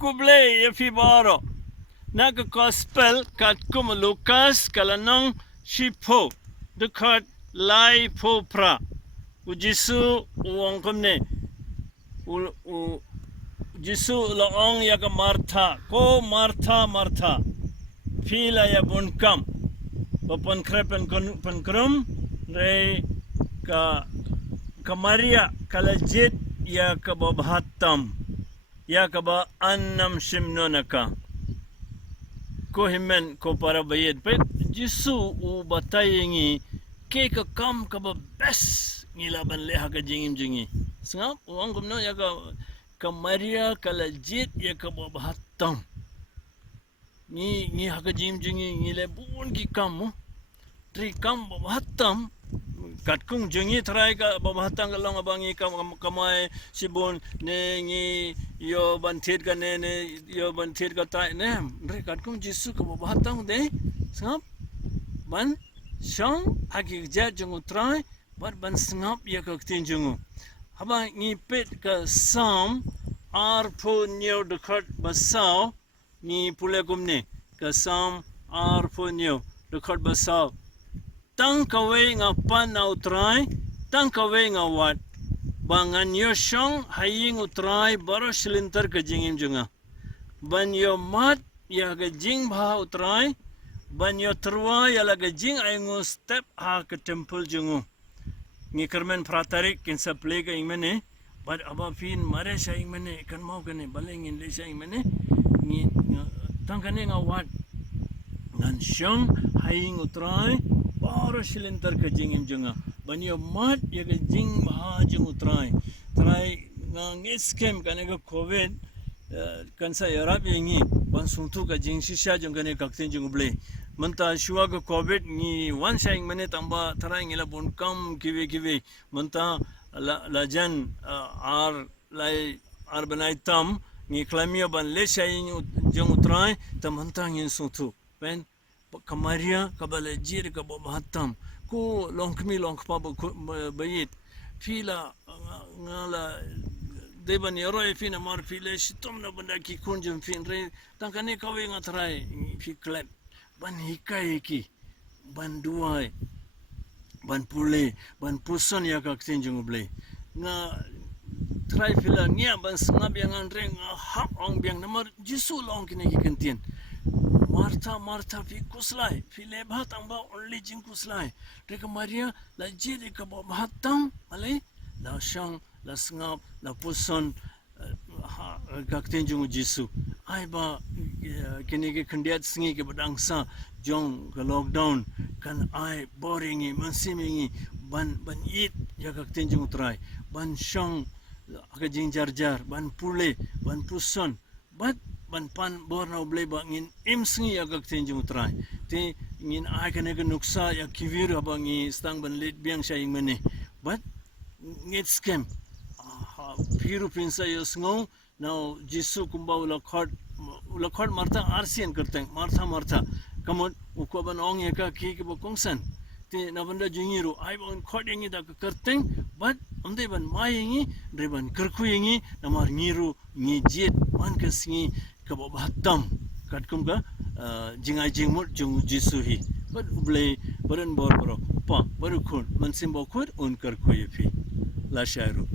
kuble ya fi baro. Nak gospel kat kum Lukas kalanong shipo dekat lai po pra. Ujisu uang kumne. Jisu laong ya ka Martha. Ko Martha. Pila ya bunkam. Papan krepen penkrum re ka Maria kalajit ya ka babhatam. Ya ka ba annam shimnonaka. Ko himen ko para bayad pet Jisu u batayengi ke ka kam ka ba best ngilaban leha ka jingim sengap uang kumno ya ka Maria kalajit ya ka babhatam ni ha ka jingi ngile bun ki kam mo tri kam babhatam kat kung jingi try ka babhatam ka long abangi kamay sibon ne ngi yo banthit ka ne yo banthit ka tai ne re kat kung Jisu ka babhatam de sengap ban Shang agi jet jungu try ban sengap ya ka tin jungu haba ngi pet ka sam ar po nyo dekat basau ni pule kumne ka sam ar po nyo dekat basau tang kawe nga pan na utray tang kawe nga wat bangan yo shang haying utray baro silinter ka jingim junga ban yo mat ya ka jing bha utray banyo terwa ya laga jing aingu step ha ke temple jungu ngi kermen pratarik kin sa play ka ingmene bad aba fin mare sha ingmene kan mau kane balengin le sha ingmene ngi tangkane nga wat ngan shang haing utrai baro silinter ka jing junga banyo mat ya ga jing ma jing utrai trai nga ngiskem kane ga covid kan sa yarab yengi ban sungtu ka jing shisha jung kane kakten jung ble manta shua ka covid ni one shang mane tamba thara ngila bon kam kiwe manta la jan ar banai tam ni klamia ban le shang jung utrai ta manta ngin sungtu pen kamaria kabala jir ka bahatam ko longkmi longkpa bayit fila ngala deban yaro fina mar file shitom na banda ki kunjum fin re tangkane kawe ngatrai fi klep ban hikai ki ban duai ban pule ban puson ya ka tinjung ble nga trai fila nia ban snab yang andre nga hak ong biang namar Jisu long kine ki kentien Martha fi kuslai fi le bhatang ba only jing kuslai re ka Maria la jiri ka ba bhatang ale la shang la snap la puson kakten jung Jisu ai ba kini ke khandiat singi ke badangsa jong ke lockdown kan ai boring i mansimingi ban it ya kakten jung trai ban shang ka jing jar ban pule ban puson ban pan bor na ble ba ngin im singi ya kakten jung trai te ngin ai kan ke nuksa ya kivir ba ngi stang ban lit biang shaing mane but ngit scam piru pinsa yosngo now Jisu kumba ulakhod Martha arsian करते Martha kamon ukoban ong yaka ki ke bokongsan te nabanda jingiru ai bon khod yengi da करते but amde ban mayengi reban karku yengi namar ngiru ngi jet man ka singi ka batam katkum ka jingai jingmut jung Jisu hi but uble baran bor pa barukun mansim bokur un karku yefi la shairu